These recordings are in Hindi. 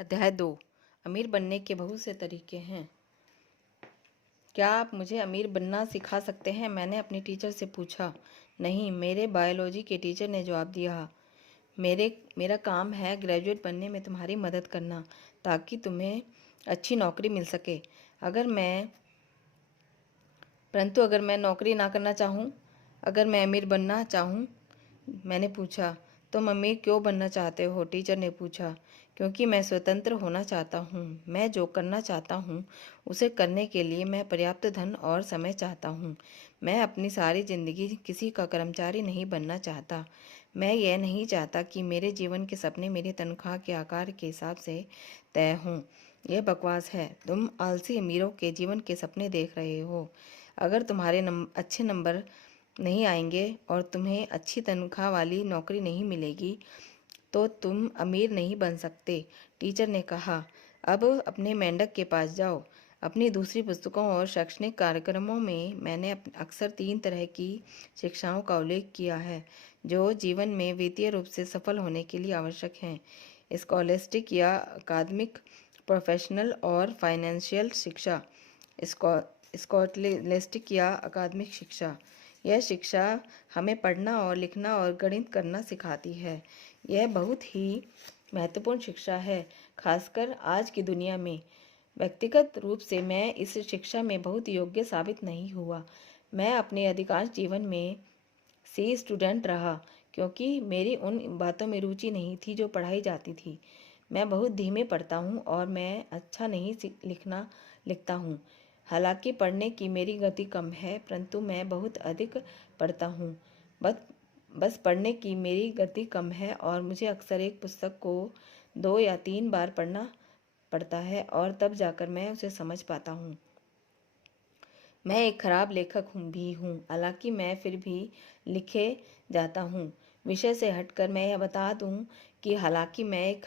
अध्याय 2। अमीर बनने के बहुत से तरीके हैं। क्या आप मुझे अमीर बनना सिखा सकते हैं? मैंने अपनी टीचर से पूछा। नहीं, मेरे बायोलॉजी के टीचर ने जवाब दिया। मेरा काम है ग्रेजुएट बनने में तुम्हारी मदद करना, ताकि तुम्हें अच्छी नौकरी मिल सके। परंतु अगर मैं नौकरी ना करना चाहूँ, अगर मैं अमीर बनना चाहूँ, मैंने पूछा। तुम अमीर क्यों बनना चाहते हो? टीचर ने पूछा। क्योंकि मैं स्वतंत्र होना चाहता हूँ। मैं जो करना चाहता हूँ उसे करने के लिए मैं पर्याप्त धन और समय चाहता हूँ। मैं अपनी सारी जिंदगी किसी का कर्मचारी नहीं बनना चाहता। मैं यह नहीं चाहता कि मेरे जीवन के सपने मेरी तनख्वाह के आकार के हिसाब से तय हों। यह बकवास है। तुम आलसी अमीरों के जीवन के सपने देख रहे हो। अगर तुम्हारे अच्छे नंबर नहीं आएंगे और तुम्हें अच्छी तनख्वाह वाली नौकरी नहीं मिलेगी तो तुम अमीर नहीं बन सकते। टीचर ने कहा। अब अपने मेंढक के पास जाओ। अपनी दूसरी पुस्तकों और शैक्षणिक कार्यक्रमों में मैंने अक्सर 3 तरह की शिक्षाओं का उल्लेख किया है जो जीवन में वित्तीय रूप से सफल होने के लिए आवश्यक हैं। स्कॉलेस्टिक या अकादमिक, प्रोफेशनल और फाइनेंशियल शिक्षा। स्कॉलेस्टिक या अकादमिक शिक्षा। यह शिक्षा हमें पढ़ना और लिखना और गणित करना सिखाती है। यह बहुत ही महत्वपूर्ण शिक्षा है, खासकर आज की दुनिया में। व्यक्तिगत रूप से मैं इस शिक्षा में बहुत योग्य साबित नहीं हुआ। मैं अपने अधिकांश जीवन में सी स्टूडेंट रहा, क्योंकि मेरी उन बातों में रुचि नहीं थी जो पढ़ाई जाती थी। मैं बहुत धीमे पढ़ता हूँ और मैं अच्छा नहीं लिखता हूँ। हालांकि पढ़ने की मेरी गति कम है, परंतु मैं बहुत अधिक पढ़ता हूँ। बस पढ़ने की मेरी गति कम है और मुझे अक्सर एक पुस्तक को 2 या 3 बार पढ़ना पड़ता है और तब जाकर मैं उसे समझ पाता हूँ। मैं एक खराब लेखक भी हूँ, हालांकि मैं फिर भी लिखे जाता हूँ। विषय से हटकर मैं यह बता दूँ कि हालांकि मैं एक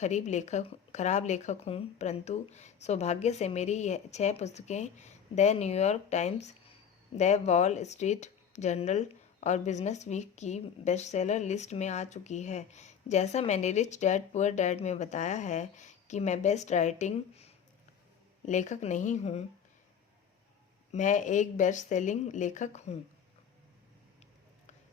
खराब लेखक हूँ, परंतु सौभाग्य से मेरी यह 6 पुस्तकें the New York times, the wall street journal और बिजनेस वीक की बेस्टसेलर लिस्ट में आ चुकी है। जैसा मैंने रिच डैड पुअर डैड में बताया है कि मैं बेस्ट राइटिंग लेखक नहीं हूँ, मैं एक बेस्ट सेलिंग लेखक हूँ।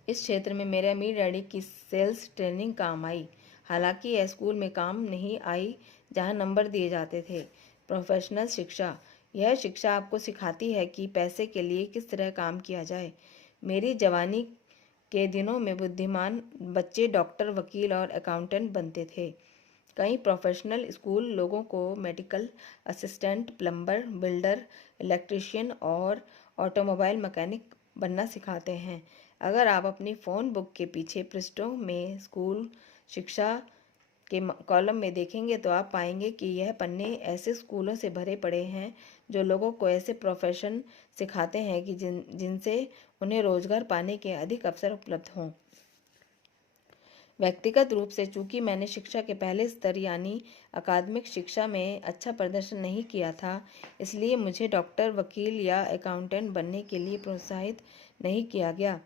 इस क्षेत्र में मेरे अमीर डैडी की सेल्स ट्रेनिंग काम आई, हालांकि यह स्कूल में काम नहीं आई जहां नंबर दिए जाते थे। प्रोफेशनल शिक्षा। यह शिक्षा आपको सिखाती है कि पैसे के लिए किस तरह काम किया जाए। मेरी जवानी के दिनों में बुद्धिमान बच्चे डॉक्टर, वकील और अकाउंटेंट बनते थे। कई प्रोफेशनल स्कूल लोगों को medical assistant, plumber, builder, electrician और ऑटोमोबाइल मैकेनिक बनना सिखाते हैं। अगर आप अपनी फ़ोन बुक के पीछे पृष्ठों में स्कूल शिक्षा के कॉलम में देखेंगे तो आप पाएंगे कि यह पन्ने ऐसे स्कूलों से भरे पड़े हैं जो लोगों को ऐसे प्रोफेशन सिखाते हैं कि जिनसे उन्हें रोजगार पाने के अधिक अवसर उपलब्ध हों। व्यक्तिगत रूप से चूंकि मैंने शिक्षा के पहले स्तर यानी अकादमिक शिक्षा में अच्छा प्रदर्शन नहीं किया था, इसलिए मुझे डॉक्टर, वकील या अकाउंटेंट बनने के लिए प्रोत्साहित नहीं किया गया।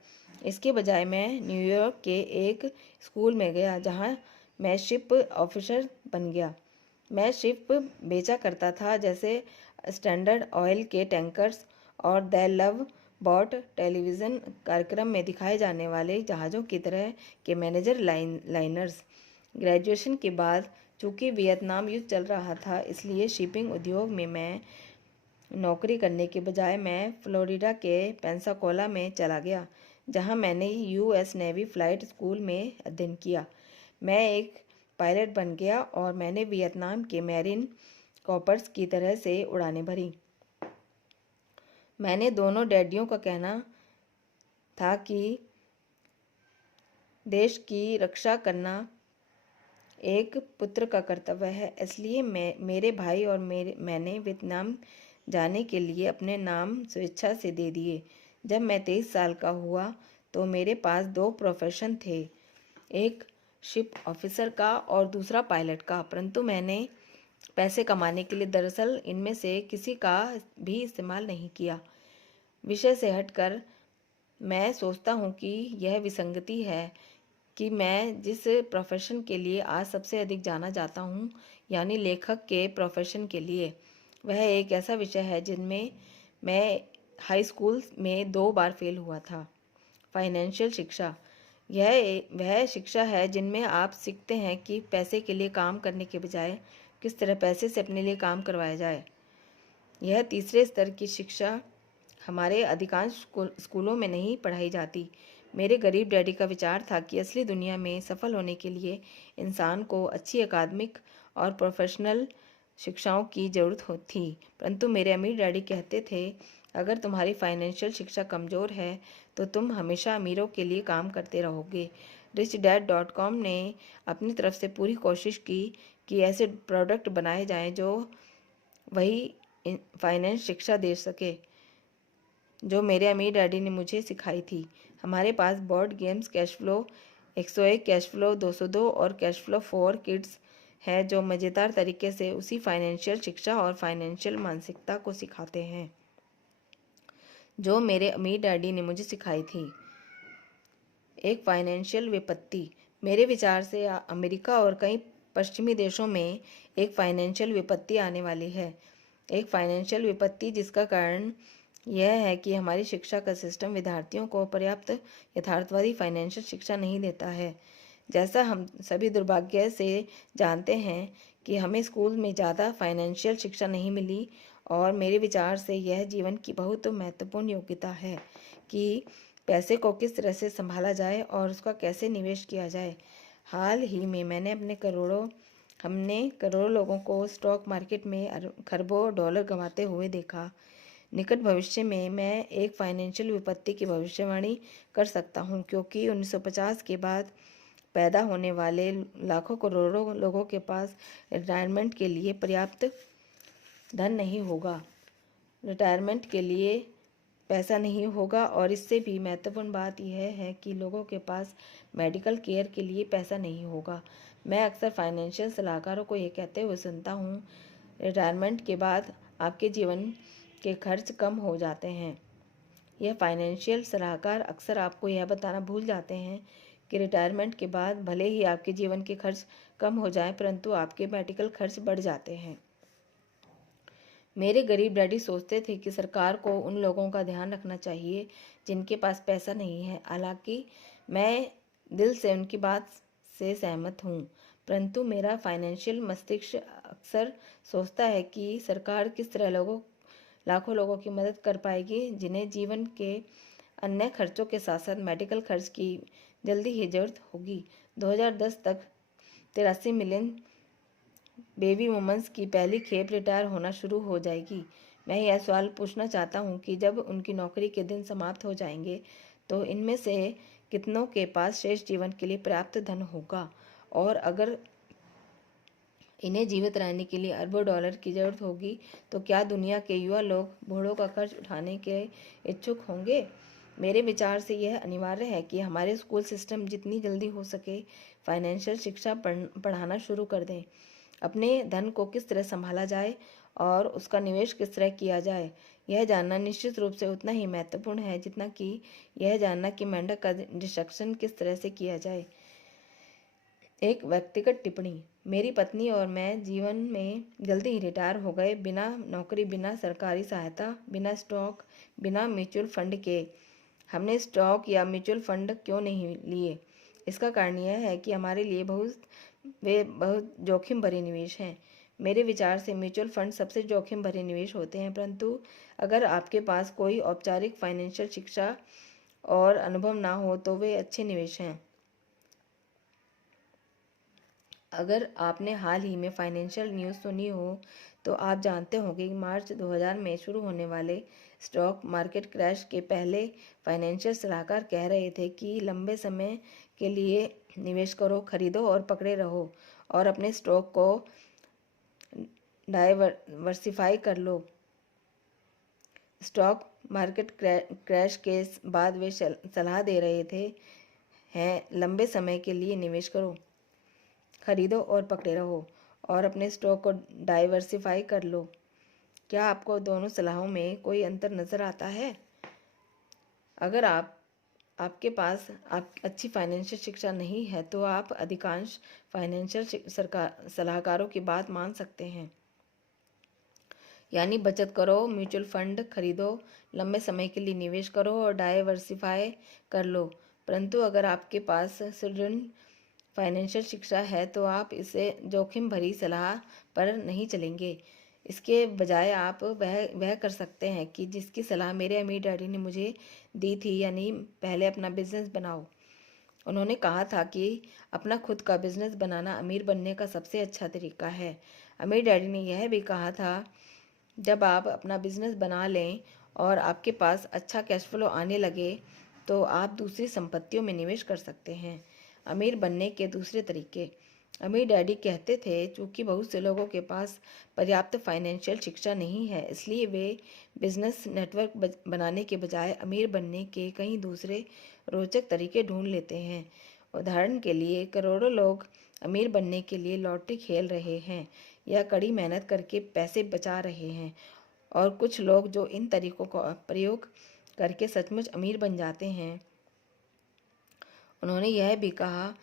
इसके बजाय मैं न्यूयॉर्क के एक स्कूल में गया जहां मैं शिप ऑफिसर बन गया। मैं शिप बेचा करता था, जैसे स्टैंडर्ड ऑयल के टैंकर्स और द लव बॉट टेलीविज़न कार्यक्रम में दिखाए जाने वाले जहाज़ों की तरह के मैनेजर लाइनर्स। ग्रेजुएशन के बाद चूंकि वियतनाम युद्ध चल रहा था, इसलिए शिपिंग उद्योग में मैं नौकरी करने के बजाय मैं फ्लोरिडा के पेंसाकोला में चला गया, जहां मैंने यूएस नेवी फ्लाइट स्कूल में अध्ययन किया। मैं एक पायलट बन गया और मैंने वियतनाम के मैरीन कॉर्प्स की तरह से उड़ानें भरी। मैंने दोनों डैडियों का कहना था कि देश की रक्षा करना एक पुत्र का कर्तव्य है, इसलिए मेरे भाई और मैंने वियतनाम जाने के लिए अपने नाम स्वेच्छा से दे दिए। जब मैं 23 साल का हुआ तो मेरे पास 2 प्रोफेशन थे, एक शिप ऑफिसर का और दूसरा पायलट का, परंतु मैंने पैसे कमाने के लिए दरअसल इनमें से किसी का भी इस्तेमाल नहीं किया। विषय से हटकर मैं सोचता हूँ कि यह विसंगति है कि मैं जिस प्रोफेशन के लिए आज सबसे अधिक जाना जाता हूँ, यानी लेखक के प्रोफेशन के लिए। वह एक ऐसा विषय है जिनमें मैं हाई स्कूल में 2 बार फेल हुआ था। फाइनेंशियल शिक्षा, वह शिक्षा है जिनमें आप सीखते हैं कि पैसे के लिए काम करने के बजाय किस तरह पैसे से अपने लिए काम करवाया जाए। यह तीसरे स्तर की शिक्षा हमारे अधिकांश स्कूलों में नहीं पढ़ाई जाती। मेरे गरीब डैडी का विचार था कि असली दुनिया में सफल होने के लिए इंसान को अच्छी अकादमिक और प्रोफेशनल शिक्षाओं की ज़रूरत थी, परंतु मेरे अमीर डैडी कहते थे, अगर तुम्हारी फाइनेंशियल शिक्षा कमज़ोर है तो तुम हमेशा अमीरों के लिए काम करते रहोगे। richdad.com ने अपनी तरफ से पूरी कोशिश की कि ऐसे प्रोडक्ट बनाए जाएं जो वही फाइनेंस शिक्षा दे सके जो मेरे अमीर डैडी ने मुझे सिखाई थी। हमारे पास board games, cash flow 101, cash flow 202 और कैश फ्लो फॉर किड्स है जो मज़ेदार तरीके से उसी फाइनेंशियल शिक्षा और फाइनेंशियल मानसिकता को सिखाते हैं जो मेरे अमीर डैडी ने मुझे सिखाई थी। एक फाइनेंशियल विपत्ति, मेरे विचार से अमेरिका और कई पश्चिमी देशों में एक फाइनेंशियल विपत्ति आने वाली है। एक फाइनेंशियल विपत्ति जिसका कारण यह है कि हमारी शिक्षा का सिस्टम विद्यार्थियों को पर्याप्त यथार्थवादी फाइनेंशियल शिक्षा नहीं देता है। जैसा हम सभी दुर्भाग्य से जानते हैं कि हमें स्कूल में ज़्यादा फाइनेंशियल शिक्षा नहीं मिली, और मेरे विचार से यह जीवन की बहुत महत्वपूर्ण योग्यता है कि पैसे को किस तरह से संभाला जाए और उसका कैसे निवेश किया जाए। हाल ही में हमने करोड़ों लोगों को स्टॉक मार्केट में खरबों डॉलर गंवाते हुए देखा। निकट भविष्य में मैं एक फाइनेंशियल विपत्ति की भविष्यवाणी कर सकता हूं, क्योंकि 1950 के बाद पैदा होने वाले लाखों करोड़ों लोगों के पास रिटायरमेंट के लिए पर्याप्त धन नहीं होगा। रिटायरमेंट के लिए पैसा नहीं होगा, और इससे भी महत्वपूर्ण बात यह है कि लोगों के पास मेडिकल केयर के लिए पैसा नहीं होगा। मैं अक्सर फाइनेंशियल सलाहकारों को ये कहते हुए सुनता हूँ, रिटायरमेंट के बाद आपके जीवन के खर्च कम हो जाते हैं। यह फाइनेंशियल सलाहकार अक्सर आपको यह बताना भूल जाते हैं कि रिटायरमेंट के बाद भले ही आपके जीवन के खर्च कम हो जाएं, परंतु आपके मेडिकल खर्च बढ़ जाते हैं। मेरे गरीब डैडी सोचते थे कि सरकार को उन लोगों का ध्यान रखना चाहिए जिनके पास पैसा नहीं है। हालांकि मैं दिल से उनकी बात से सहमत हूँ, परंतु मेरा फाइनेंशियल मस्तिष्क अक्सर सोचता है कि सरकार किस तरह लाखों लोगों की मदद कर पाएगी जिन्हें जीवन के अन्य खर्चों के साथ साथ मेडिकल खर्च की जल्दी ही ज़रूरत होगी। 2010 तक 83 मिलियन बेबी वुमेन्स की पहली खेप रिटायर होना शुरू हो जाएगी। मैं यह सवाल पूछना चाहता हूँ कि जब उनकी नौकरी के दिन समाप्त हो जाएंगे तो इनमें से कितनों के पास शेष जीवन के लिए पर्याप्त धन होगा, और अगर इन्हें जीवित रहने के लिए अरबों डॉलर की जरूरत होगी तो क्या दुनिया के युवा लोग बूढ़ों का खर्च उठाने के इच्छुक होंगे। मेरे विचार से यह अनिवार्य है कि हमारे स्कूल सिस्टम जितनी जल्दी हो सके फाइनेंशियल शिक्षा पढ़ाना शुरू कर दें। अपने धन को किस तरह संभाला जाए और उसका निवेश किस तरह किया जाए, यह जानना निश्चित रूप से उतना ही महत्वपूर्ण है जितना कि यह जानना कि मेंढक का डिसेक्शन किस तरह से किया जाए। एक व्यक्तिगत टिप्पणी, मेरी पत्नी और मैं जीवन में जल्दी ही रिटायर हो गए, बिना नौकरी, बिना सरकारी सहायता, बिना स्टॉक, बिना म्यूचुअल फंड के। हमने स्टॉक या म्यूचुअल फंड क्यों नहीं लिए? इसका कारण यह है कि हमारे लिए वे बहुत जोखिम भरे निवेश हैं। मेरे विचार से म्यूचुअल फंड सबसे जोखिम भरे निवेश होते हैं, परंतु अगर आपके पास कोई औपचारिक फाइनेंशियल शिक्षा और अनुभव ना हो तो वे अच्छे निवेश हैं। अगर आपने हाल ही में फाइनेंशियल न्यूज़ सुनी हो तो आप जानते होंगे कि मार्च 2000 में शुरू होने वाले स्टॉक मार्केट क्रैश के पहले फाइनेंशियल सलाहकार कह रहे थे कि लंबे समय के लिए निवेश करो, खरीदो और पकड़े रहो, और अपने स्टॉक को डाइवर्सिफाई कर लो। स्टॉक मार्केट क्रैश के बाद वे सलाह दे रहे थे हैं लंबे समय के लिए निवेश करो, खरीदो और पकड़े रहो, और अपने स्टॉक को डाइवर्सिफाई कर लो। क्या आपको दोनों सलाहों में कोई अंतर नज़र आता है? अगर आप आपके पास आप अच्छी फाइनेंशियल शिक्षा नहीं है तो आप अधिकांश फाइनेंशियल सरकार सलाहकारों की बात मान सकते हैं, यानी बचत करो, म्यूचुअल फंड खरीदो, लंबे समय के लिए निवेश करो और डाइवर्सिफाई कर लो। परंतु अगर आपके पास सुदृढ़ फाइनेंशियल शिक्षा है तो आप इसे जोखिम भरी सलाह पर नहीं चलेंगे। इसके बजाय आप वह कर सकते हैं कि जिसकी सलाह मेरे अमीर डैडी ने मुझे दी थी, यानी पहले अपना बिजनेस बनाओ। उन्होंने कहा था कि अपना खुद का बिजनेस बनाना अमीर बनने का सबसे अच्छा तरीका है। अमीर डैडी ने यह भी कहा था, जब आप अपना बिजनेस बना लें और आपके पास अच्छा कैश फ्लो आने लगे तो आप दूसरी संपत्तियों में निवेश कर सकते हैं। अमीर बनने के दूसरे तरीके। अमीर डैडी कहते थे, चूंकि बहुत से लोगों के पास पर्याप्त फाइनेंशियल शिक्षा नहीं है, इसलिए वे बिजनेस नेटवर्क बनाने के बजाय अमीर बनने के कई दूसरे रोचक तरीके ढूंढ लेते हैं। उदाहरण के लिए, करोड़ों लोग अमीर बनने के लिए लॉटरी खेल रहे हैं या कड़ी मेहनत करके पैसे बचा रहे हैं, और कुछ लोग जो इन तरीकों का प्रयोग करके सचमुच अमीर बन जाते हैं। उन्होंने यह भी कहा,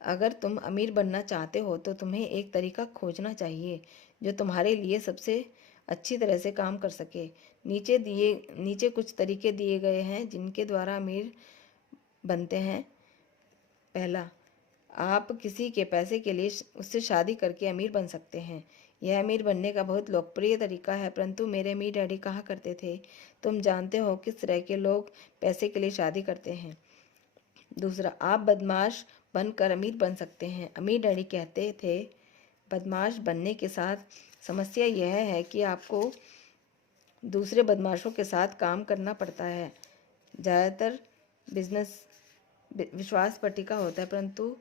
अगर तुम अमीर बनना चाहते हो तो तुम्हें एक तरीका खोजना चाहिए जो तुम्हारे लिए सबसे अच्छी तरह से काम कर सके। नीचे कुछ तरीके दिए गए हैं जिनके द्वारा अमीर बनते हैं। पहला, आप किसी के पैसे के लिए उससे शादी करके अमीर बन सकते हैं। यह अमीर बनने का बहुत लोकप्रिय तरीका है, परंतु मेरे अमीर डैडी कहा करते थे, तुम जानते हो किस तरह के लोग पैसे के लिए शादी करते हैं। दूसरा, आप बदमाश बनकर अमीर बन सकते हैं। अमीर डैडी कहते थे, बदमाश बनने के साथ समस्या यह है कि आपको दूसरे बदमाशों के साथ काम करना पड़ता है। ज़्यादातर बिजनेस विश्वास पर टिका होता है, परंतु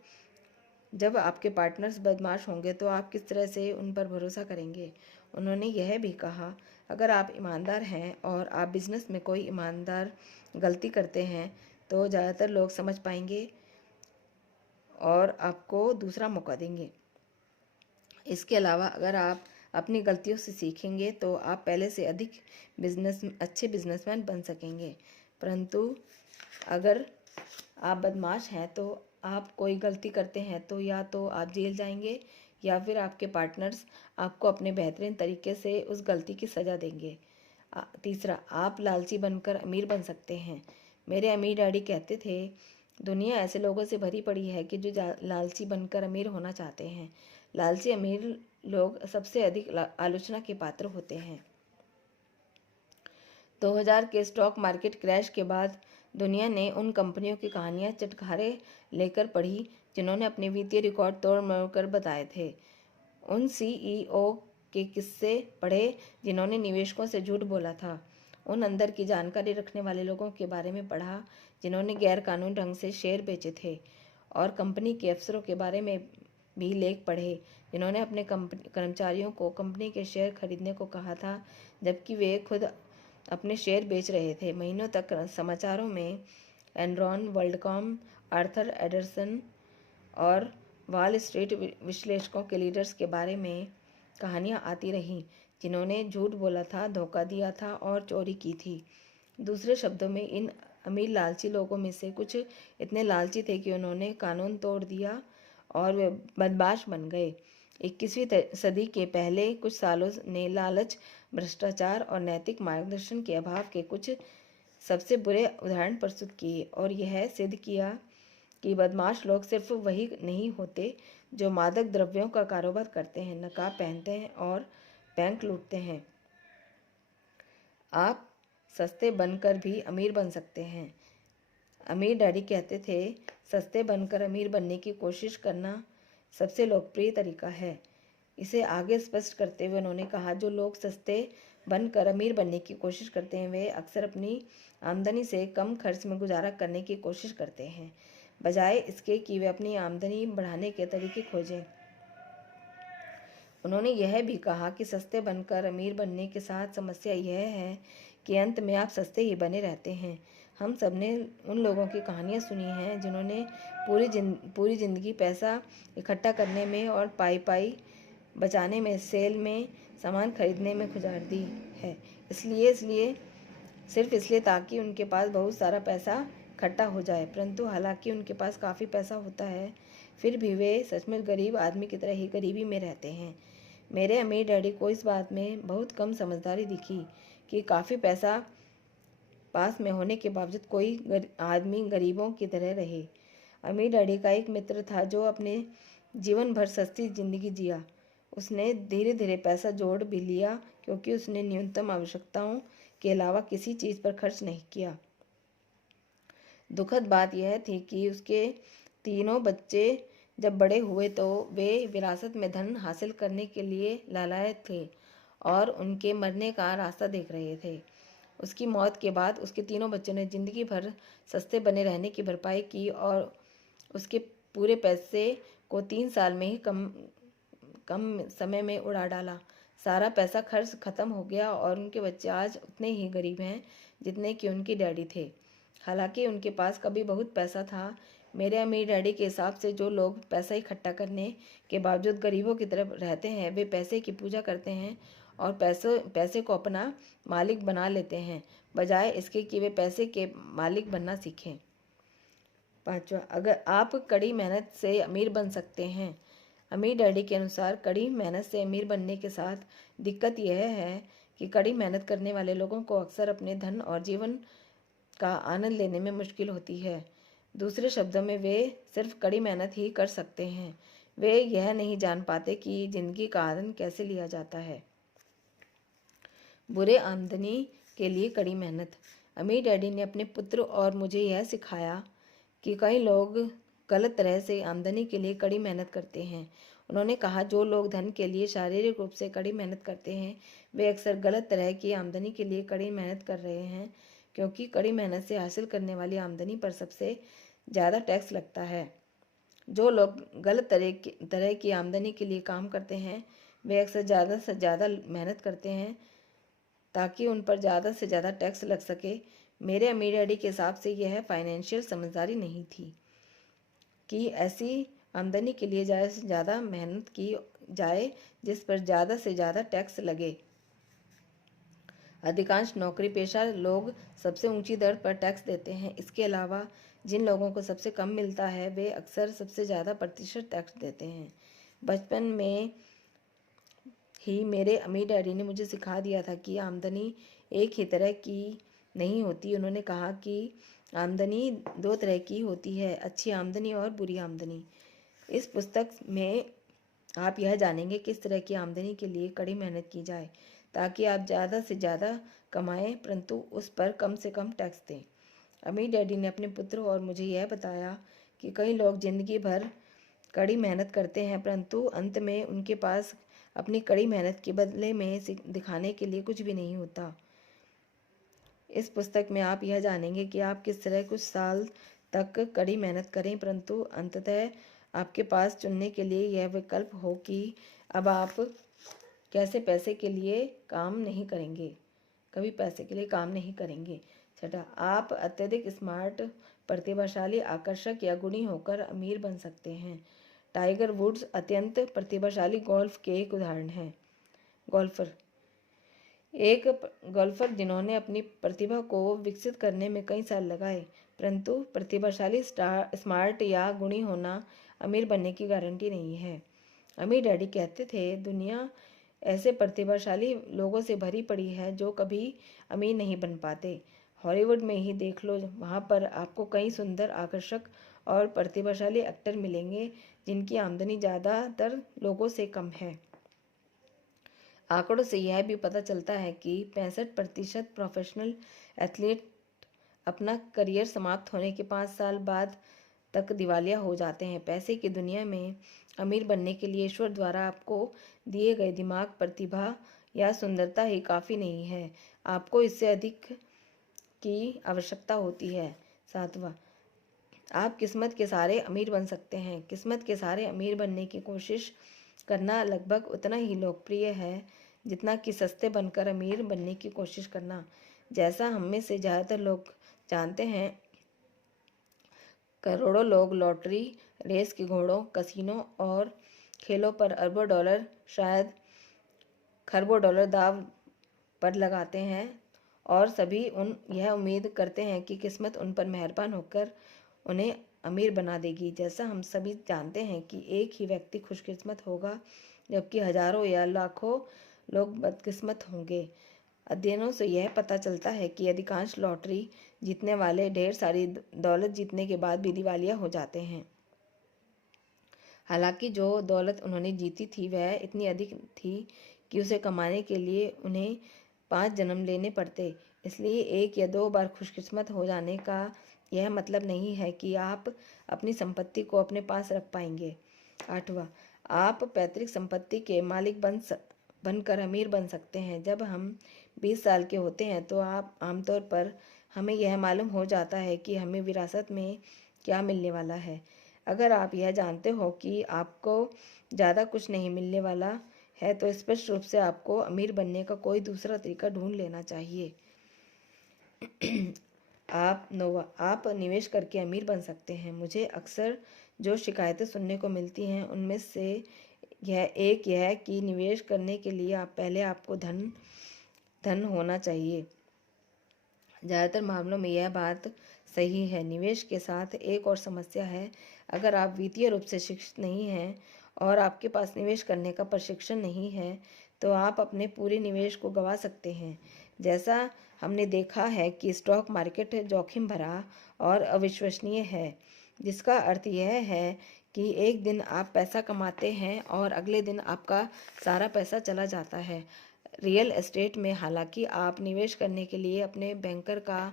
जब आपके पार्टनर्स बदमाश होंगे तो आप किस तरह से उन पर भरोसा करेंगे। उन्होंने यह भी कहा, अगर आप ईमानदार हैं और आप बिजनेस में कोई ईमानदार गलती करते हैं तो ज़्यादातर लोग समझ पाएंगे और आपको दूसरा मौका देंगे। इसके अलावा अगर आप अपनी गलतियों से सीखेंगे तो आप पहले से अधिक अच्छे बिजनेसमैन बन सकेंगे। परंतु अगर आप बदमाश हैं तो आप कोई गलती करते हैं तो या तो आप जेल जाएंगे या फिर आपके पार्टनर्स आपको अपने बेहतरीन तरीके से उस गलती की सज़ा देंगे। तीसरा, आप लालची बनकर अमीर बन सकते हैं। मेरे अमीर डैडी कहते थे, दुनिया ऐसे लोगों से भरी पड़ी है कि जो लालची बनकर अमीर होना चाहते हैं। लालची अमीर लोग सबसे अधिक आलोचना के पात्र होते हैं। 2000 के स्टॉक मार्केट क्रैश के बाद दुनिया ने उन कंपनियों की कहानियां चटखारे लेकर पढ़ी जिन्होंने अपने वित्तीय रिकॉर्ड तोड़ मरोड़ कर बताए थे। उन सीईओ के किस्से पढ़े जिन्होंने निवेशकों से झूठ बोला था। उन अंदर की जानकारी रखने वाले लोगों के बारे में पढ़ा जिन्होंने गैर कानूनी ढंग से शेयर बेचे थे। और कंपनी के अफसरों के बारे में भी लेख पढ़े जिन्होंने अपने कर्मचारियों को कंपनी के शेयर खरीदने को कहा था, जबकि वे खुद अपने शेयर बेच रहे थे। महीनों तक समाचारों में एनरॉन, वर्ल्डकॉम, आर्थर एंडरसन और वॉल स्ट्रीट विश्लेषकों के लीडर्स के बारे में कहानियां आती रहीं जिन्होंने झूठ बोला था, धोखा दिया था और चोरी की थी। दूसरे शब्दों में, इन अमीर लालची लोगों में से कुछ इतने लालची थे कि उन्होंने कानून तोड़ दिया और वे बदमाश बन गए। 21वीं सदी के पहले कुछ सालों ने लालच, भ्रष्टाचार और नैतिक मार्गदर्शन के अभाव के कुछ सबसे बुरे उदाहरण प्रस्तुत किए और यह सिद्ध किया कि बदमाश लोग सिर्फ वही नहीं होते जो मादक द्रव्यों का कारोबार करते हैं, नकाब पहनते हैं और बैंक लूटते हैं। आप सस्ते बनकर भी अमीर बन सकते हैं। अमीर डैडी कहते थे, सस्ते बनकर अमीर बनने की कोशिश करना सबसे लोकप्रिय तरीका है। इसे आगे स्पष्ट करते हुए उन्होंने कहा, जो लोग सस्ते बनकर अमीर बनने की कोशिश करते हैं वे अक्सर अपनी आमदनी से कम खर्च में गुजारा करने की कोशिश करते हैं, बजाय इसके कि वे अपनी आमदनी बढ़ाने के तरीके खोजें। उन्होंने यह भी कहा कि सस्ते बनकर अमीर बनने के साथ समस्या यह है कि अंत में आप सस्ते ही बने रहते हैं। हम सब ने उन लोगों की कहानियाँ सुनी हैं जिन्होंने पूरी ज़िंदगी पैसा इकट्ठा करने में और पाई बचाने में, सेल में सामान खरीदने में गुजार दी है, इसलिए सिर्फ इसलिए ताकि उनके पास बहुत सारा पैसा इकट्ठा हो जाए। परंतु हालांकि उनके पास काफ़ी पैसा होता है, फिर भी वे सचमुच गरीब आदमी की तरह ही गरीबी में रहते हैं। मेरे अमीर डैडी को इस बात में बहुत कम समझदारी दिखी कि काफ़ी पैसा पास में होने के बावजूद कोई आदमी गरीबों की तरह रहे। अमीर डैडी का एक मित्र था जो अपने जीवन भर सस्ती जिंदगी जिया। उसने धीरे धीरे पैसा जोड़ भी लिया, क्योंकि उसने न्यूनतम आवश्यकताओं के अलावा किसी चीज़ पर खर्च नहीं किया। दुखद बात यह थी कि उसके तीनों बच्चे जब बड़े हुए तो वे विरासत में धन हासिल करने के लिए लालायित थे और उनके मरने का रास्ता देख रहे थे। उसकी मौत के बाद उसके तीनों बच्चों ने जिंदगी भर सस्ते बने रहने की भरपाई की और उसके पूरे पैसे को 3 साल में ही कम कम समय में उड़ा डाला। सारा पैसा खर्च खत्म हो गया और उनके बच्चे आज उतने ही गरीब हैं जितने कि उनके डैडी थे। हालांकि उनके पास कभी बहुत पैसा था। मेरे अमीर डैडी के हिसाब से जो लोग पैसा इकट्ठा करने के बावजूद गरीबों की तरफ रहते हैं, वे पैसे की पूजा करते हैं और पैसे को अपना मालिक बना लेते हैं, बजाय इसके कि वे पैसे के मालिक बनना सीखें। 5वां, अगर आप कड़ी मेहनत से अमीर बन सकते हैं। अमीर डैडी के अनुसार कड़ी मेहनत से अमीर बनने के साथ दिक्कत यह है कि कड़ी मेहनत करने वाले लोगों को अक्सर अपने धन और जीवन का आनंद लेने में मुश्किल होती है। दूसरे शब्दों में, वे सिर्फ कड़ी मेहनत ही कर सकते हैं, वे यह नहीं जान पाते कि जिंदगी का आनंद कैसे लिया जाता है। बुरे आमदनी के लिए कड़ी मेहनत। अमीर डैडी ने अपने पुत्र और मुझे यह सिखाया कि कई लोग गलत तरह से आमदनी के लिए कड़ी मेहनत करते हैं। उन्होंने कहा, जो लोग धन के लिए शारीरिक रूप से कड़ी मेहनत करते हैं, वे अक्सर गलत तरह की आमदनी के लिए कड़ी मेहनत कर रहे हैं, क्योंकि कड़ी मेहनत से हासिल करने वाली आमदनी पर सबसे ज़्यादा टैक्स लगता है। जो लोग गलत तरह की आमदनी के लिए काम करते हैं, वे अक्सर ज़्यादा से ज़्यादा मेहनत करते हैं ताकि उन पर ज़्यादा से ज़्यादा टैक्स लग सके। मेरे अमीर डैडी के हिसाब से यह फाइनेंशियल समझदारी नहीं थी कि ऐसी आमदनी के लिए ज़्यादा से ज़्यादा मेहनत की जाए जिस पर ज़्यादा से ज़्यादा टैक्स लगे। अधिकांश नौकरी पेशा लोग सबसे ऊंची दर पर टैक्स देते हैं। इसके अलावा जिन लोगों को सबसे कम मिलता है, वे अक्सर सबसे ज़्यादा प्रतिशत टैक्स देते हैं। बचपन में ही मेरे अमीर डैडी ने मुझे सिखा दिया था कि आमदनी एक ही तरह की नहीं होती। उन्होंने कहा कि आमदनी 2 तरह की होती है, अच्छी आमदनी और बुरी आमदनी। इस पुस्तक में आप यह जानेंगे किस तरह की आमदनी के लिए कड़ी मेहनत की जाए ताकि आप ज़्यादा से ज़्यादा कमाएं, परंतु उस पर कम से कम टैक्स दें। अमीर डैडी ने अपने पुत्र और मुझे यह बताया कि कई लोग जिंदगी भर कड़ी मेहनत करते हैं, परंतु अंत में उनके पास अपनी कड़ी मेहनत के बदले में दिखाने के लिए कुछ भी नहीं होता। इस पुस्तक में आप यह जानेंगे कि आप किस तरह कुछ साल तक कड़ी मेहनत करें, परंतु अंततः आपके पास चुनने के लिए यह विकल्प हो कि अब आप कैसे पैसे के लिए काम नहीं करेंगे, कभी पैसे के लिए काम नहीं करेंगे। 6, आप अत्यधिक स्मार्ट, प्रतिभाशाली, आकर्षक या गुणी होकर अमीर बन सकते हैं। टाइगर वुड्स अत्यंत प्रतिभाशाली गोल्फ के एक उदाहरण हैं। एक गोल्फर जिन्होंने अपनी प्रतिभा को विकसित करने में कई साल लगाए, परंतु प्रतिभाशाली, स्मार्ट या गुणी होना अमीर बनने की गारंटी नहीं है। अमीर डैडी कहते थे, दुनिया ऐसे प्रतिभाशाली लोगों से भरी पड़ी है जो कभी अमीर नहीं बन पाते। हॉलीवुड में ही देख लो, वहाँ पर आपको कई सुंदर, आकर्षक और प्रतिभाशाली एक्टर मिलेंगे जिनकी आमदनी ज़्यादातर लोगों से कम है। आंकड़ों से यह भी पता चलता है कि 65% प्रोफेशनल एथलीट अपना करियर समाप्त होने के 5 साल बाद तक दिवालिया हो जाते हैं। पैसे की दुनिया में अमीर बनने के लिए ईश्वर द्वारा आपको दिए गए दिमाग, प्रतिभा या सुंदरता ही काफ़ी नहीं है, आपको इससे अधिक की आवश्यकता होती है। 7वां, आप किस्मत के सहारे अमीर बन सकते हैं। किस्मत के सहारे अमीर बनने की कोशिश करना लगभग उतना ही लोकप्रिय है जितना कि सस्ते बनकर अमीर बनने की कोशिश करना। जैसा हम में से ज़्यादातर लोग जानते हैं, करोड़ों लोग लॉटरी, रेस के घोड़ों, कसीनो और खेलों पर अरबों डॉलर, शायद खरबों डॉलर दाव पर लगाते हैं और सभी यह उम्मीद करते हैं कि किस्मत उन पर मेहरबान होकर उन्हें अमीर बना देगी। जैसा हम सभी जानते हैं कि एक ही व्यक्ति खुशकिस्मत होगा जबकि हजारों या लाखों लोग बदकिस्मत होंगे। अध्ययनों से यह पता चलता है कि अधिकांश लॉटरी जीतने वाले ढेर सारी दौलत जीतने के बाद भी दिवालिया हो जाते हैं। हालांकि जो दौलत उन्होंने जीती थी वह इतनी अधिक थी कि उसे कमाने के लिए उन्हें 5 जन्म लेने पड़ते। इसलिए 1 या 2 बार खुशकिस्मत हो जाने का यह मतलब नहीं है कि आप अपनी संपत्ति को अपने पास रख पाएंगे। 8वां, आप पैतृक संपत्ति के मालिक बनकर अमीर बन सकते हैं। जब हम 20 साल के होते हैं तो आप आमतौर पर हमें यह मालूम हो जाता है कि हमें विरासत में क्या मिलने वाला है। अगर आप यह जानते हो कि आपको ज़्यादा कुछ नहीं मिलने वाला है तो स्पष्ट रूप से आपको अमीर बनने का कोई दूसरा तरीका ढूंढ लेना चाहिए। आप निवेश करके अमीर बन सकते हैं। मुझे अक्सर जो शिकायतें सुनने को मिलती हैं उनमें से यह है कि निवेश करने के लिए पहले आपको धन होना चाहिए। ज़्यादातर मामलों में यह बात सही है। निवेश के साथ एक और समस्या है। अगर आप वित्तीय रूप से शिक्षित नहीं हैं और आपके पास निवेश करने का प्रशिक्षण नहीं है तो आप अपने पूरे निवेश को गंवा सकते हैं। जैसा हमने देखा है कि स्टॉक मार्केट जोखिम भरा और अविश्वसनीय है, जिसका अर्थ यह है कि एक दिन आप पैसा कमाते हैं और अगले दिन आपका सारा पैसा चला जाता है। रियल एस्टेट में हालांकि आप निवेश करने के लिए अपने बैंकर का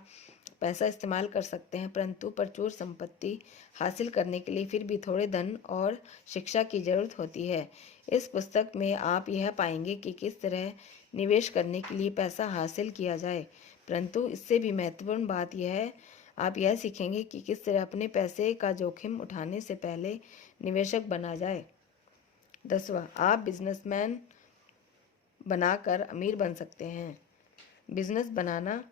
पैसा इस्तेमाल कर सकते हैं, परंतु प्रचुर संपत्ति हासिल करने के लिए फिर भी थोड़े धन और शिक्षा की जरूरत होती है। इस पुस्तक में आप यह पाएंगे कि किस तरह निवेश करने के लिए पैसा हासिल किया जाए, परंतु इससे भी महत्वपूर्ण बात यह आप यह सीखेंगे कि किस तरह अपने पैसे का जोखिम उठाने से पहले निवेशक बना जाए। 10वां, आप बिजनेसमैन बनाकर अमीर बन सकते हैं। बिजनेस बनाना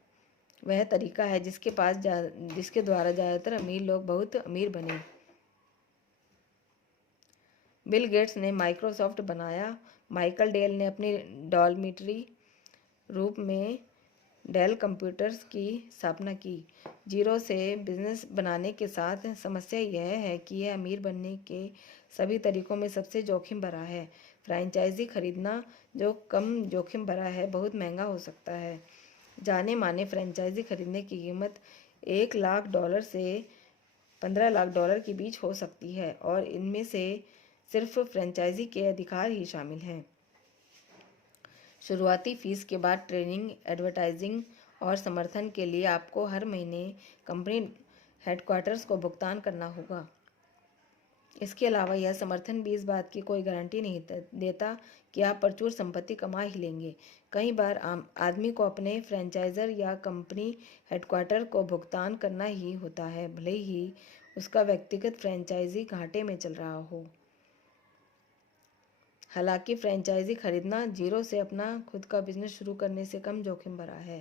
वह तरीका है जिसके द्वारा ज़्यादातर अमीर लोग बहुत अमीर बने। बिल गेट्स ने माइक्रोसॉफ्ट बनाया। माइकल डेल ने अपनी डॉल्मेट्री रूप में डेल कंप्यूटर्स की स्थापना की। जीरो से बिजनेस बनाने के साथ समस्या यह है कि यह अमीर बनने के सभी तरीकों में सबसे जोखिम भरा है। फ्रेंचाइजी खरीदना, जो कम जोखिम भरा है, बहुत महंगा हो सकता है। जाने माने फ्रेंचाइजी खरीदने की कीमत $1 लाख से $15 लाख के बीच हो सकती है और इनमें से सिर्फ फ्रेंचाइजी के अधिकार ही शामिल हैं। शुरुआती फीस के बाद ट्रेनिंग, एडवर्टाइजिंग और समर्थन के लिए आपको हर महीने कंपनी हेडक्वार्टर्स को भुगतान करना होगा। इसके अलावा यह समर्थन भी इस बात की कोई गारंटी नहीं देता कि आप प्रचुर संपत्ति कमा ही लेंगे। कई बार आदमी को अपने फ्रेंचाइजर या कंपनी हेडक्वार्टर को भुगतान करना ही होता है, भले ही उसका व्यक्तिगत फ्रेंचाइजी घाटे में चल रहा हो। हालांकि फ्रेंचाइजी खरीदना जीरो से अपना खुद का बिजनेस शुरू करने से कम जोखिम भरा है,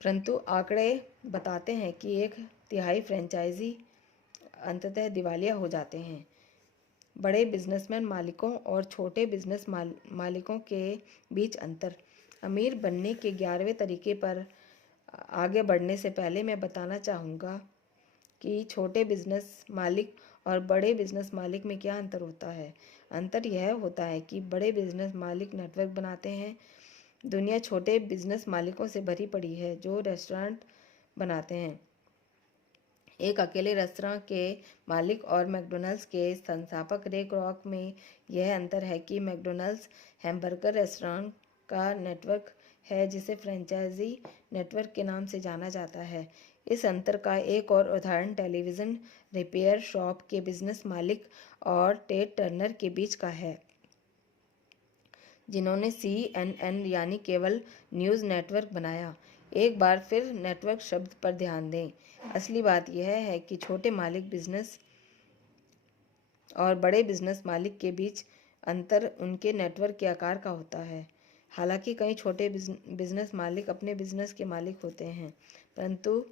परंतु आंकड़े बताते हैं कि 1/3 फ्रेंचाइजी अंततः दिवालिया हो जाते हैं। बड़े बिजनेसमैन मालिकों और छोटे बिजनेस मालिकों के बीच अंतर। अमीर बनने के 11वें तरीके पर आगे बढ़ने से पहले मैं बताना चाहूँगा कि छोटे बिजनेस मालिक और बड़े बिजनेस मालिक में क्या अंतर होता है। अंतर यह होता है कि बड़े बिजनेस मालिक नेटवर्क बनाते हैं। दुनिया छोटे बिजनेस मालिकों से भरी पड़ी है जो रेस्टोरेंट बनाते हैं। एक अकेले रेस्तरां के मालिक और मैकडॉनल्ड्स के संस्थापक रे क्रॉक में यह अंतर है कि मैकडॉनल्ड्स हैमबर्गर रेस्टोरेंट का नेटवर्क है जिसे फ्रेंचाइजी नेटवर्क के नाम से जाना जाता है। इस अंतर का एक और उदाहरण टेलीविज़न रिपेयर शॉप के बिजनेस मालिक और टेड टर्नर के बीच का है, जिन्होंने CNN यानी केबल न्यूज़ नेटवर्क बनाया। एक बार फिर नेटवर्क शब्द पर ध्यान दें। असली बात यह है कि छोटे मालिक बिजनेस और बड़े बिजनेस मालिक के बीच अंतर उनके नेटवर्क के आकार का होता है। हालांकि कई छोटे बिजनेस मालिक अपने बिजनेस के मालिक होते हैं, परंतु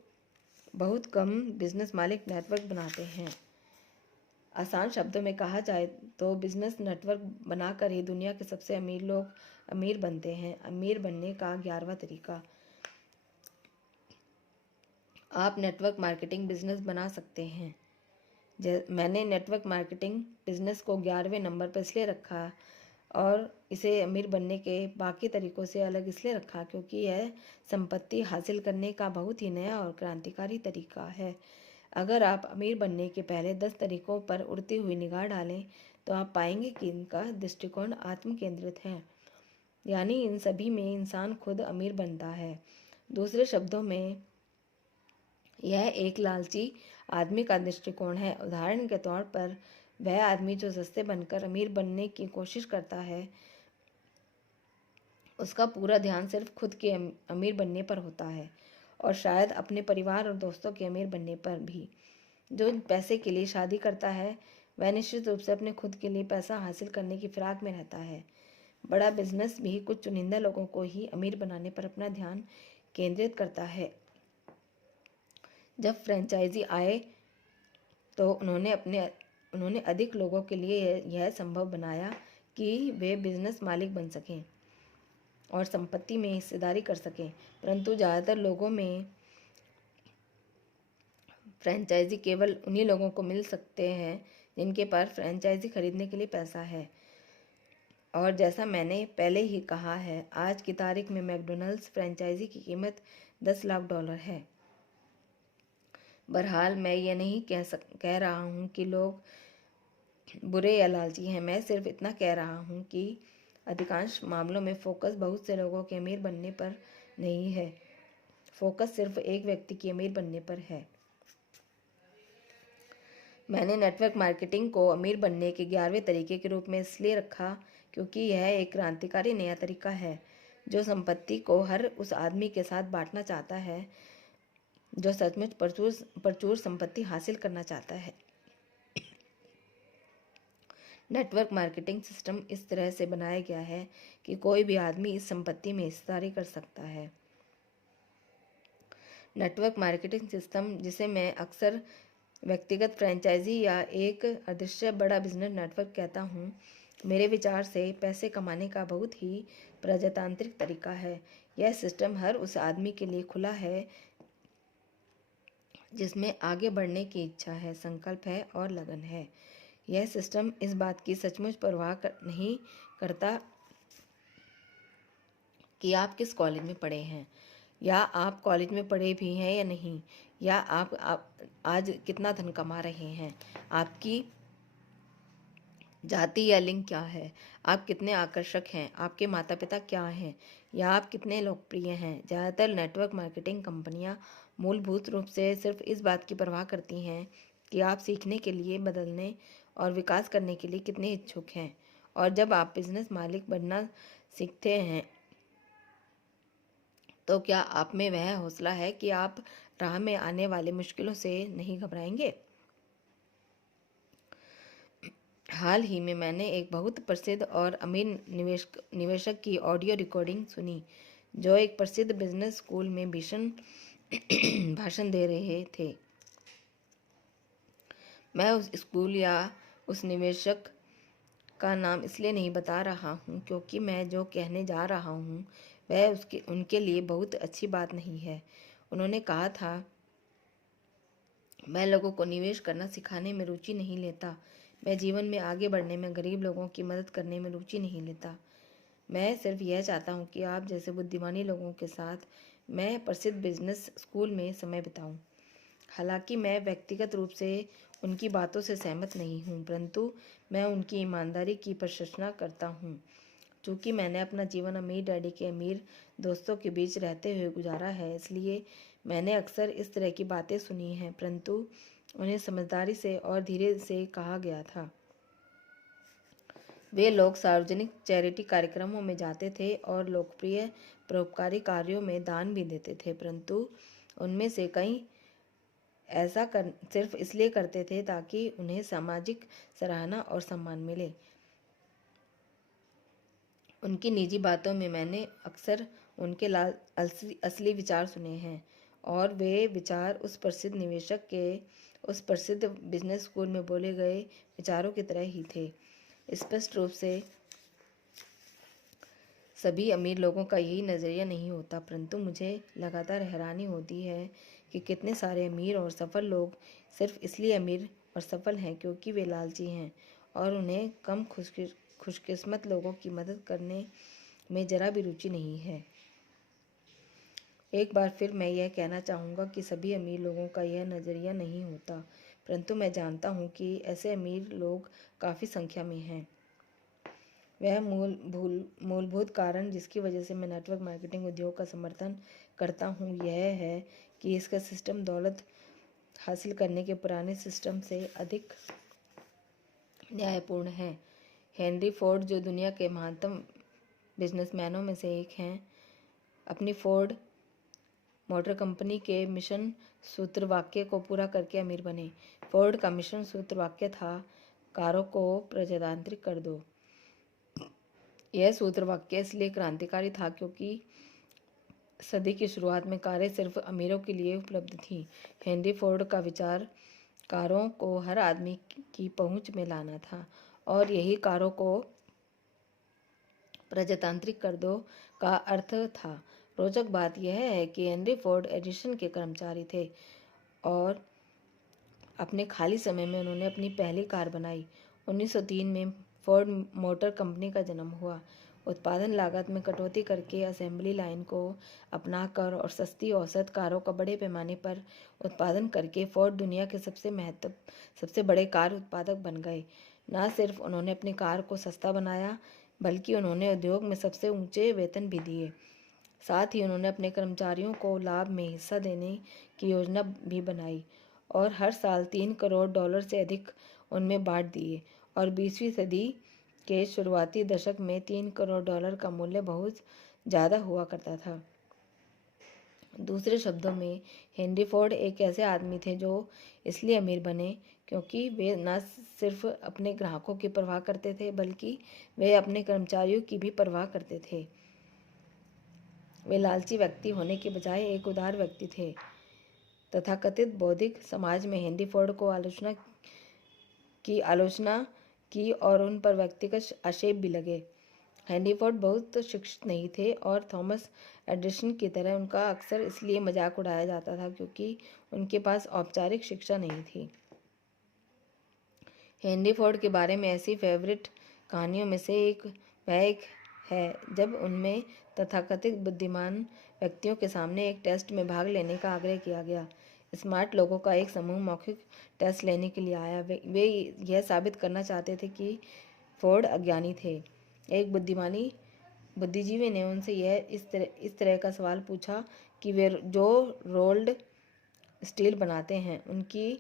बहुत कम बिजनेस मालिक नेटवर्क बनाते हैं। आसान शब्दों में कहा जाए तो बिजनेस नेटवर्क बनाकर ही दुनिया के सबसे अमीर लोग अमीर बनते हैं। अमीर बनने का 11वां तरीका, आप नेटवर्क मार्केटिंग बिजनेस बना सकते हैं। मैंने नेटवर्क मार्केटिंग बिजनेस को 11वें नंबर पर इसलिए रखा और इसे अमीर बनने के बाकी तरीकों से अलग इसलिए रखा क्योंकि यह संपत्ति हासिल करने का बहुत ही नया और क्रांतिकारी तरीका है। अगर आप अमीर बनने के पहले 10 तरीकों पर उड़ती हुई निगाह डालें तो आप पाएंगे कि इनका दृष्टिकोण आत्म केंद्रित है, यानी इन सभी में इंसान खुद अमीर बनता है। दूसरे शब्दों में यह एक लालची आदमी का दृष्टिकोण है। उदाहरण के तौर पर वह आदमी जो सस्ते बनकर अमीर बनने की कोशिश करता है, उसका पूरा ध्यान सिर्फ खुद के अमीर बनने पर होता है और शायद अपने परिवार और दोस्तों के अमीर बनने पर भी। जो पैसे के लिए शादी करता है वह निश्चित रूप से अपने खुद के लिए पैसा हासिल करने की फिराक में रहता है। बड़ा बिजनेस भी कुछ चुनिंदा लोगों को ही अमीर बनाने पर अपना ध्यान केंद्रित करता है। जब फ्रेंचाइजी आए तो उन्होंने अधिक लोगों के लिए यह संभव बनाया कि वे बिजनेस मालिक बन सकें और संपत्ति में हिस्सेदारी कर सकें, परंतु ज़्यादातर लोगों में फ्रेंचाइजी केवल उन्हीं लोगों को मिल सकते हैं जिनके पास फ्रेंचाइजी खरीदने के लिए पैसा है। और जैसा मैंने पहले ही कहा है, आज की तारीख में मैकडॉनल्ड्स फ्रेंचाइजी की कीमत $10 लाख है। बहरहाल मैं ये नहीं कह रहा हूँ कि लोग बुरे या लालची हैं। मैं सिर्फ इतना कह रहा हूँ कि अधिकांश मामलों में फोकस बहुत से लोगों के अमीर बनने पर नहीं है, फोकस सिर्फ एक व्यक्ति के अमीर बनने पर है। मैंने नेटवर्क मार्केटिंग को अमीर बनने के 11वें तरीके के रूप में इसलिए रखा क्योंकि यह एक क्रांतिकारी नया तरीका है जो संपत्ति को हर उस आदमी के साथ बांटना चाहता है जो सचमुच प्रचुर संपत्ति हासिल करना चाहता है। नेटवर्क मार्केटिंग सिस्टम इस तरह से बनाया गया है कि कोई भी आदमी इस संपत्ति में हिस्सेदारी कर सकता है। नेटवर्क मार्केटिंग सिस्टम, जिसे मैं अक्सर व्यक्तिगत फ्रेंचाइजी या एक अदृश्य बड़ा बिजनेस नेटवर्क कहता हूँ, मेरे विचार से पैसे कमाने का बहुत ही प्रजातांत्रिक तरीका है। यह सिस्टम हर उस आदमी के लिए खुला है जिसमें आगे बढ़ने की इच्छा है, संकल्प है और लगन है। यह सिस्टम इस बात की सचमुच परवाह नहीं करता कि आप किस कॉलेज में पढ़े हैं, या आप कॉलेज में पढ़े भी हैं या नहीं, या आप आज कितना धन कमा रहे हैं, आपकी जाति या लिंग क्या है, आप कितने आकर्षक हैं, आपके माता पिता क्या हैं, या आप कितने लोकप्रिय हैं। ज़्यादातर नेटवर्क मार्केटिंग कंपनियां मूलभूत रूप से सिर्फ इस बात की परवाह करती हैं कि आप सीखने के लिए, बदलने और विकास करने के लिए कितने इच्छुक हैं। और जब आप बिजनेस मालिक बनना सीखते हैं तो क्या आप में वह हौसला है कि आप राह में आने वाले मुश्किलों से नहीं घबराएंगे। हाल ही में मैंने एक बहुत प्रसिद्ध और अमीर निवेशक की ऑडियो रिकॉर्डिंग सुनी जो एक प्रसिद्ध बिजनेस स्कूल में भाषण दे रहे थे। मैं उस स्कूल या उस निवेशक का नाम इसलिए नहीं बता रहा हूँ क्योंकि मैं जो कहने जा रहा हूँ वह उनके लिए बहुत अच्छी बात नहीं है। उन्होंने कहा था, मैं लोगों को निवेश करना सिखाने में रुचि नहीं लेता, मैं जीवन में आगे बढ़ने में, गरीब लोगों की मदद करने में रुचि नहीं लेता। मैं सिर्फ यह चाहता हूँ कि आप जैसे बुद्धिमानी लोगों के साथ मैं प्रसिद्ध बिजनेस स्कूल में समय बिताऊं। हालांकि मैं व्यक्तिगत रूप से उनकी बातों से सहमत नहीं हूँ, परंतु मैं उनकी ईमानदारी की प्रशंसा करता हूँ। चूँकि मैंने अपना जीवन अमीर डैडी के अमीर दोस्तों के बीच रहते हुए गुजारा है, इसलिए मैंने अक्सर इस तरह की बातें सुनी हैं, परंतु उन्हें समझदारी से और धीरे से कहा गया था। वे लोग सार्वजनिक चैरिटी कार्यक्रमों में जाते थे और लोकप्रिय परोपकारी कार्यों में दान भी देते थे, परंतु उनमें से कई ऐसा सिर्फ इसलिए करते थे ताकि उन्हें सामाजिक सराहना और सम्मान मिले। उनकी निजी बातों में मैंने अक्सर उनके असली विचार सुने हैं और वे विचार उस प्रसिद्ध निवेशक के उस प्रसिद्ध बिजनेस स्कूल में बोले गए विचारों की तरह ही थे। स्पष्ट रूप से सभी अमीर लोगों का यही नज़रिया नहीं होता, परंतु मुझे लगातार हैरानी होती है कि कितने सारे अमीर और सफल लोग सिर्फ इसलिए अमीर और सफल हैं क्योंकि वे लालची हैं और उन्हें कम खुशकिस्मत लोगों की मदद करने में जरा भी रुचि नहीं है। एक बार फिर मैं यह कहना चाहूँगा कि सभी अमीर लोगों का यह नज़रिया नहीं होता, परंतु मैं जानता हूँ कि ऐसे अमीर लोग काफ़ी संख्या में हैं। वह मूलभूत कारण जिसकी वजह से मैं नेटवर्क मार्केटिंग उद्योग का समर्थन करता हूँ यह है कि इसका सिस्टम दौलत हासिल करने के पुराने सिस्टम से अधिक न्यायपूर्ण है। हेनरी फोर्ड, जो दुनिया के महानतम बिजनेसमैनों में से एक हैं, अपनी फोर्ड मोटर कंपनी के मिशन सूत्रवाक्य को पूरा करके अमीर बने। फोर्ड का मिशन सूत्रवाक्य था, कारों को प्रजातांत्रिक कर दो। यह सूत्रवाक्य इसलिए क्रांतिकारी था क्योंकि सदी की शुरुआत में कारें सिर्फ अमीरों के लिए उपलब्ध थीं। हेनरी फोर्ड का विचार कारों को हर आदमी की पहुंच में लाना था और यही कारों को प्रजातांत्रिक कर दो का अर्थ था। रोचक बात यह है कि हेनरी फोर्ड एडिसन के कर्मचारी थे और अपने खाली समय में उन्होंने अपनी पहली कार बनाई। 1903 में फोर्ड मोटर कंपनी का जन्म हुआ। उत्पादन लागत में कटौती करके असेंबली लाइन को अपनाकर और सस्ती औसत कारों का बड़े पैमाने पर उत्पादन करके फोर्ड दुनिया के सबसे बड़े कार उत्पादक बन गए। न सिर्फ उन्होंने अपनी कार को सस्ता बनाया, बल्कि उन्होंने उद्योग में सबसे ऊंचे वेतन भी दिए। साथ ही उन्होंने अपने कर्मचारियों को लाभ में हिस्सा देने की योजना भी बनाई और हर साल $3 करोड़ से अधिक उनमें बांट दिए और 20वीं सदी के शुरुआती दशक में $3 करोड़ का मूल्य बहुत ज़्यादा हुआ करता था। दूसरे शब्दों में, हेनरी फोर्ड एक ऐसे आदमी थे जो इसलिए अमीर बने क्योंकि वे न सिर्फ अपने ग्राहकों की परवाह करते थे, बल्कि वे अपने कर्मचारियों की भी परवाह करते थे। वे लालची व्यक्ति होने के बजाय एक उदार व्यक्ति थे। तथाकथित बौद्धिक समाज में हेनरी फोर्ड को आलोचना की और उन पर व्यक्तिगत आक्षेप भी लगे। हेनरी फोर्ड बहुत शिक्षित नहीं थे और थॉमस एडिसन की तरह उनका अक्सर इसलिए मजाक उड़ाया जाता था क्योंकि उनके पास औपचारिक शिक्षा नहीं थी। हेनरी फोर्ड के बारे में ऐसी फेवरेट कहानियों में से वह एक है जब उनमें तथाकथित बुद्धिमान व्यक्तियों के सामने एक टेस्ट में भाग लेने का आग्रह किया गया। स्मार्ट लोगों का एक समूह मौखिक टेस्ट लेने के लिए आया। वे यह साबित करना चाहते थे कि फोर्ड अज्ञानी थे। एक बुद्धिजीवी ने उनसे इस तरह का सवाल पूछा कि वे जो रोल्ड स्टील बनाते हैं उनकी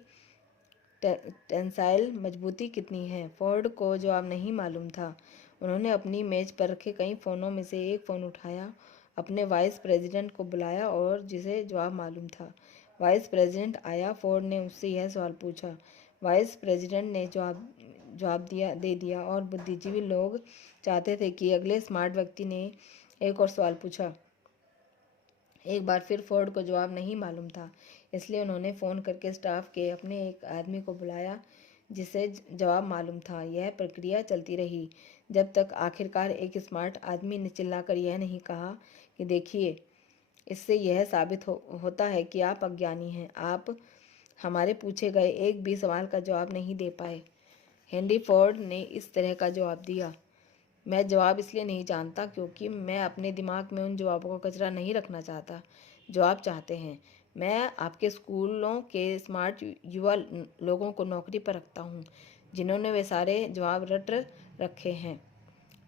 टेंसाइल मजबूती कितनी है। फोर्ड को जवाब नहीं मालूम था। उन्होंने अपनी मेज पर रखे कई फ़ोनों में से एक फ़ोन उठाया, अपने वाइस प्रेसिडेंट को बुलाया और जिसे जवाब मालूम था। वाइस प्रेसिडेंट आया। फोर्ड ने उससे यह सवाल पूछा। वाइस प्रेसिडेंट ने जवाब दे दिया और बुद्धिजीवी लोग चाहते थे कि अगले स्मार्ट व्यक्ति ने एक और सवाल पूछा। एक बार फिर फोर्ड को जवाब नहीं मालूम था, इसलिए उन्होंने फ़ोन करके स्टाफ के अपने एक आदमी को बुलाया जिसे जवाब मालूम था। यह प्रक्रिया चलती रही जब तक आखिरकार एक स्मार्ट आदमी ने चिल्लाकर यह नहीं कहा कि देखिए, इससे यह साबित होता है कि आप अज्ञानी हैं। आप हमारे पूछे गए एक भी सवाल का जवाब नहीं दे पाए। हेनरी फोर्ड ने इस तरह का जवाब दिया, मैं जवाब इसलिए नहीं जानता क्योंकि मैं अपने दिमाग में उन जवाबों का कचरा नहीं रखना चाहता जो आप चाहते हैं। मैं आपके स्कूलों के स्मार्ट युवा लोगों को नौकरी पर रखता हूँ जिन्होंने वे सारे जवाब रट रखे हैं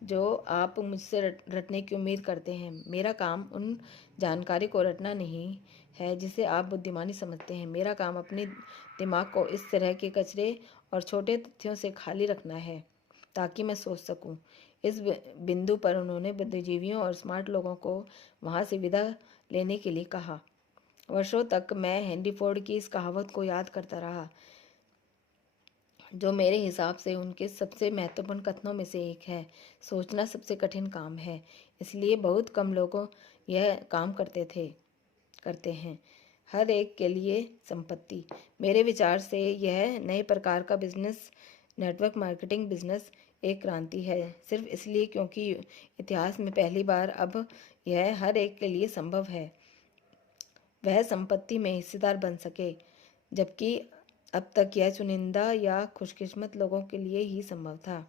जो आप मुझसे रटने की उम्मीद करते हैं। मेरा काम उन जानकारी को रटना नहीं है जिसे आप बुद्धिमानी समझते हैं। मेरा काम अपने दिमाग को इस तरह के कचरे और छोटे तथ्यों से खाली रखना है ताकि मैं सोच सकूं। इस बिंदु पर उन्होंने बुद्धिजीवियों और स्मार्ट लोगों को वहां से विदा लेने के लिए कहा। वर्षों तक मैं हेनरी फोर्ड की इस कहावत को याद करता रहा, जो मेरे हिसाब से उनके सबसे महत्वपूर्ण कथनों में से एक है। सोचना सबसे कठिन काम है, इसलिए बहुत कम लोग यह काम करते हैं। हर एक के लिए संपत्ति। मेरे विचार से यह नए प्रकार का बिजनेस, नेटवर्क मार्केटिंग बिजनेस एक क्रांति है, सिर्फ इसलिए क्योंकि इतिहास में पहली बार अब यह हर एक के लिए संभव है वह संपत्ति में हिस्सेदार बन सके, जबकि अब तक यह चुनिंदा या खुशकिस्मत लोगों के लिए ही संभव था।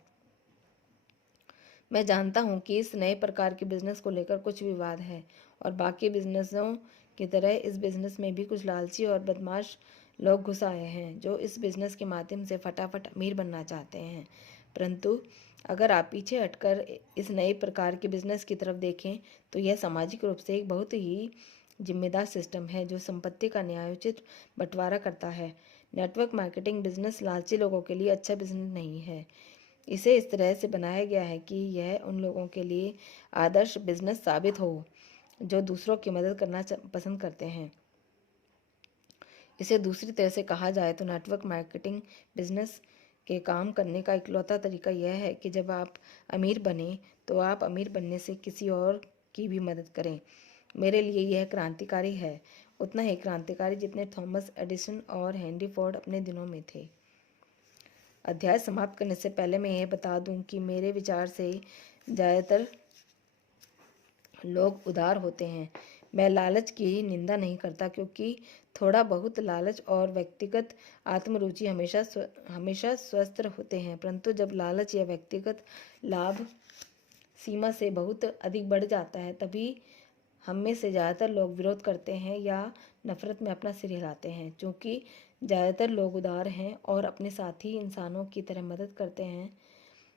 मैं जानता हूं कि इस नए प्रकार के बिजनेस को लेकर कुछ विवाद है और बाकी बिजनेसों की तरह इस बिजनेस में भी कुछ लालची और बदमाश लोग घुस आए हैं जो इस बिजनेस के माध्यम से फटाफट अमीर बनना चाहते हैं। परंतु अगर आप पीछे हटकर इस नए प्रकार के बिजनेस की तरफ देखें तो यह सामाजिक रूप से एक बहुत ही जिम्मेदार सिस्टम है जो संपत्ति का न्यायोचित बंटवारा करता है। नेटवर्क मार्केटिंग बिजनेस लालची लोगों के लिए अच्छा बिजनेस नहीं है। इसे इस तरह से बनाया गया है कि यह उन लोगों के लिए आदर्श बिजनेस साबित हो जो दूसरों की मदद करना पसंद करते हैं। इसे दूसरी तरह से कहा जाए तो नेटवर्क मार्केटिंग बिजनेस के काम करने का इकलौता तरीका यह है कि जब आप अमीर बने तो आप अमीर बनने से किसी और की भी मदद करें। मेरे लिए यह क्रांतिकारी है, उतना ही क्रांतिकारी जितने थॉमस एडिसन और हेनरी फोर्ड अपने दिनों में थे। अध्याय समाप्त करने से पहले मैं यह बता दूं कि मेरे विचार से ज़्यादातर लोग उदार होते हैं। मैं लालच की निंदा नहीं करता क्योंकि थोड़ा बहुत लालच और व्यक्तिगत आत्मरुचि हमेशा स्वस्थ होते हैं, परंतु जब लालच या व्यक्तिगत लाभ सीमा से बहुत अधिक बढ़ जाता है तभी हम में से ज़्यादातर लोग विरोध करते हैं या नफरत में अपना सिर हिलाते हैं। चूँकि ज़्यादातर लोग उदार हैं और अपने साथी इंसानों की तरह मदद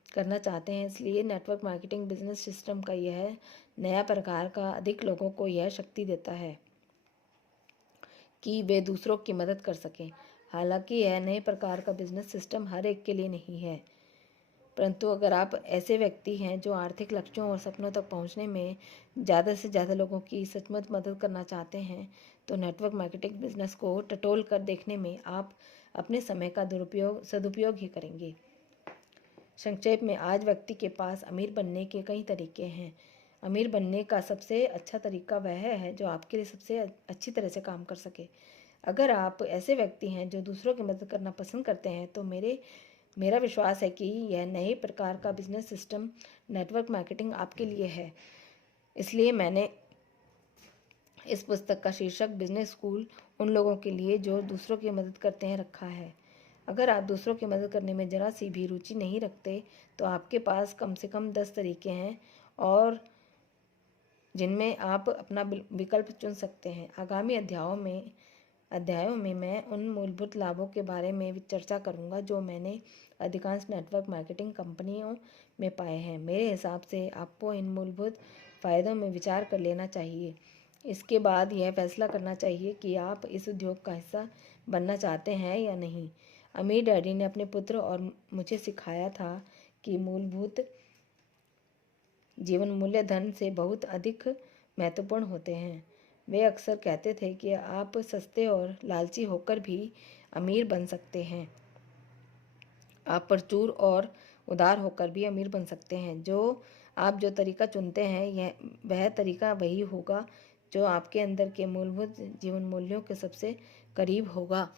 करना चाहते हैं, इसलिए नेटवर्क मार्केटिंग बिजनेस सिस्टम का यह नया प्रकार का अधिक लोगों को यह शक्ति देता है कि वे दूसरों की मदद कर सकें। हालांकि यह नए प्रकार का बिजनेस सिस्टम हर एक के लिए नहीं है, परंतु अगर आप ऐसे व्यक्ति हैं जो आर्थिक लक्ष्यों और सपनों तक पहुंचने में ज़्यादा से ज़्यादा लोगों की सचमुच मदद करना चाहते हैं तो नेटवर्क मार्केटिंग बिजनेस को टटोल कर देखने में आप अपने समय का सदुपयोग ही करेंगे। संक्षेप में, आज व्यक्ति के पास अमीर बनने के कई तरीके हैं। अमीर बनने का सबसे अच्छा तरीका वह है जो आपके लिए सबसे अच्छी तरह से काम कर सके। अगर आप ऐसे व्यक्ति हैं जो दूसरों की मदद करना पसंद करते हैं तो मेरा विश्वास है कि यह नए प्रकार का बिजनेस सिस्टम नेटवर्क मार्केटिंग आपके लिए है। इसलिए मैंने इस पुस्तक का शीर्षक बिजनेस स्कूल उन लोगों के लिए जो दूसरों की मदद करते हैं रखा है। अगर आप दूसरों की मदद करने में ज़रा सी भी रुचि नहीं रखते तो आपके पास कम से कम 10 तरीके हैं और जिनमें आप अपना विकल्प चुन सकते हैं। आगामी अध्यायों में मैं उन मूलभूत लाभों के बारे में चर्चा करूंगा जो मैंने अधिकांश नेटवर्क मार्केटिंग कंपनियों में पाए हैं। मेरे हिसाब से आपको इन मूलभूत फ़ायदों में विचार कर लेना चाहिए। इसके बाद यह फैसला करना चाहिए कि आप इस उद्योग का हिस्सा बनना चाहते हैं या नहीं। अमीर डैडी ने अपने पुत्र और मुझे सिखाया था कि मूलभूत जीवन मूल्य धन से बहुत अधिक महत्वपूर्ण होते हैं। वे अक्सर कहते थे कि आप सस्ते और लालची होकर भी अमीर बन सकते हैं। आप प्रचुर और उदार होकर भी अमीर बन सकते हैं। आप जो तरीका चुनते हैं वह तरीका वही होगा जो आपके अंदर के मूलभूत जीवन मूल्यों के सबसे करीब होगा।